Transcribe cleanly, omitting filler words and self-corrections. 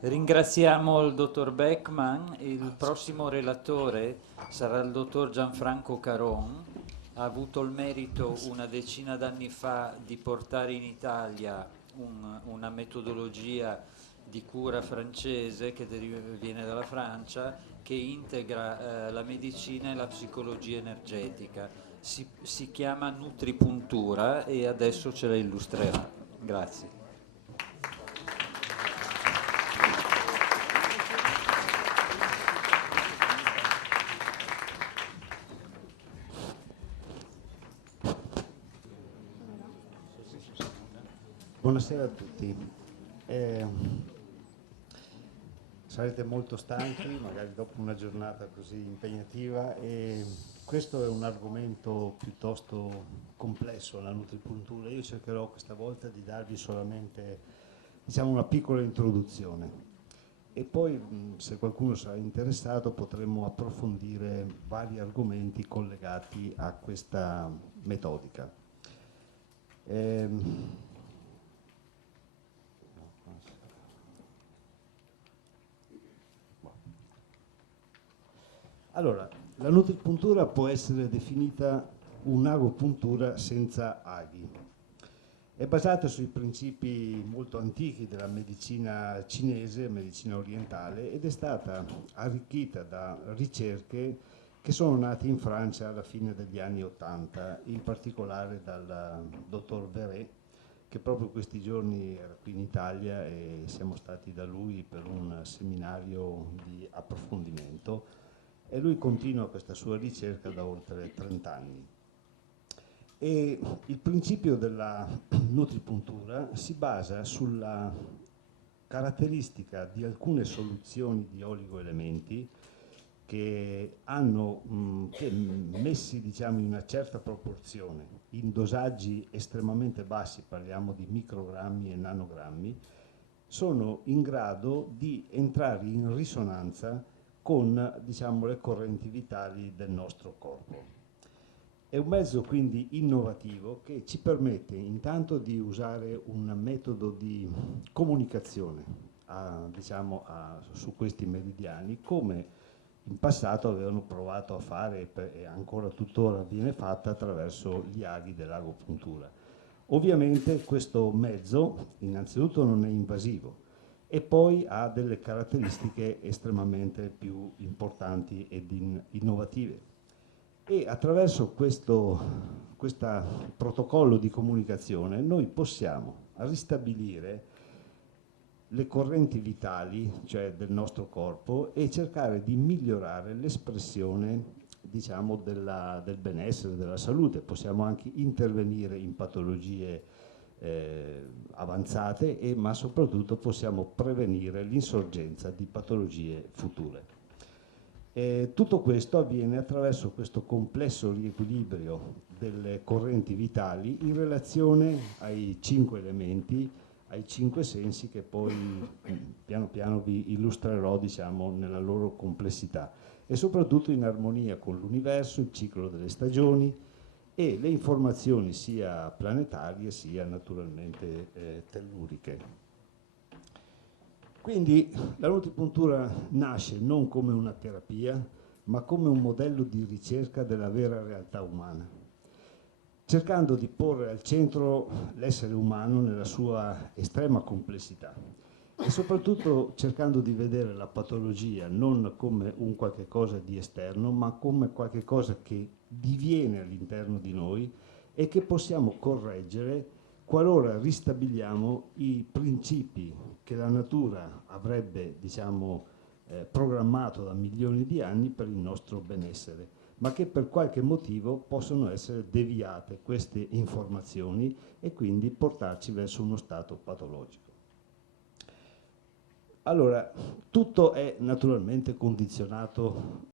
Ringraziamo il dottor Beckman. Il prossimo relatore sarà il dottor Gianfranco Caron. Ha avuto il merito una decina d'anni fa di portare in Italia una metodologia di cura francese che viene dalla Francia, che integra la medicina e la psicologia energetica. Si chiama nutripuntura e adesso ce la illustrerà. Grazie. Buonasera a tutti. Eh, Sarete molto stanchi, magari dopo una giornata così impegnativa, e questo è un argomento piuttosto complesso, la nutripuntura. Io cercherò questa volta di darvi solamente, diciamo, una piccola introduzione e poi, se qualcuno sarà interessato, potremo approfondire vari argomenti collegati a questa metodica. Allora, la nutripuntura può essere definita un'agopuntura senza aghi. È basata sui principi molto antichi della medicina cinese, medicina orientale, ed è stata arricchita da ricerche che sono nate in Francia alla fine degli anni '80, in particolare dal dottor Véret, che proprio questi giorni era qui in Italia e siamo stati da lui per un seminario di approfondimento. E lui continua questa sua ricerca da oltre 30 anni. E il principio della nutripuntura si basa sulla caratteristica di alcune soluzioni di oligoelementi che che messi, diciamo, in una certa proporzione, in dosaggi estremamente bassi, parliamo di microgrammi e nanogrammi, sono in grado di entrare in risonanza con, diciamo, le correnti vitali del nostro corpo. È un mezzo quindi innovativo che ci permette intanto di usare un metodo di comunicazione su questi meridiani, come in passato avevano provato a fare e ancora tuttora viene fatta attraverso gli aghi dell'agopuntura. Ovviamente questo mezzo innanzitutto non è invasivo, e poi ha delle caratteristiche estremamente più importanti ed innovative. E attraverso questo protocollo di comunicazione noi possiamo ristabilire le correnti vitali, cioè del nostro corpo, e cercare di migliorare l'espressione, diciamo, del benessere, della salute. Possiamo anche intervenire in patologie avanzate, ma soprattutto possiamo prevenire l'insorgenza di patologie future. Tutto questo avviene attraverso questo complesso riequilibrio delle correnti vitali in relazione ai 5 elementi, ai 5 sensi, che poi piano piano vi illustrerò, diciamo, nella loro complessità, e soprattutto in armonia con l'universo, il ciclo delle stagioni e le informazioni sia planetarie sia naturalmente telluriche. Quindi la nutripuntura nasce non come una terapia, ma come un modello di ricerca della vera realtà umana, cercando di porre al centro l'essere umano nella sua estrema complessità e soprattutto cercando di vedere la patologia non come un qualche cosa di esterno, ma come qualche cosa che diviene all'interno di noi e che possiamo correggere qualora ristabiliamo i principi che la natura avrebbe, diciamo, programmato da milioni di anni per il nostro benessere, ma che per qualche motivo possono essere deviate queste informazioni e quindi portarci verso uno stato patologico. Allora, tutto è naturalmente condizionato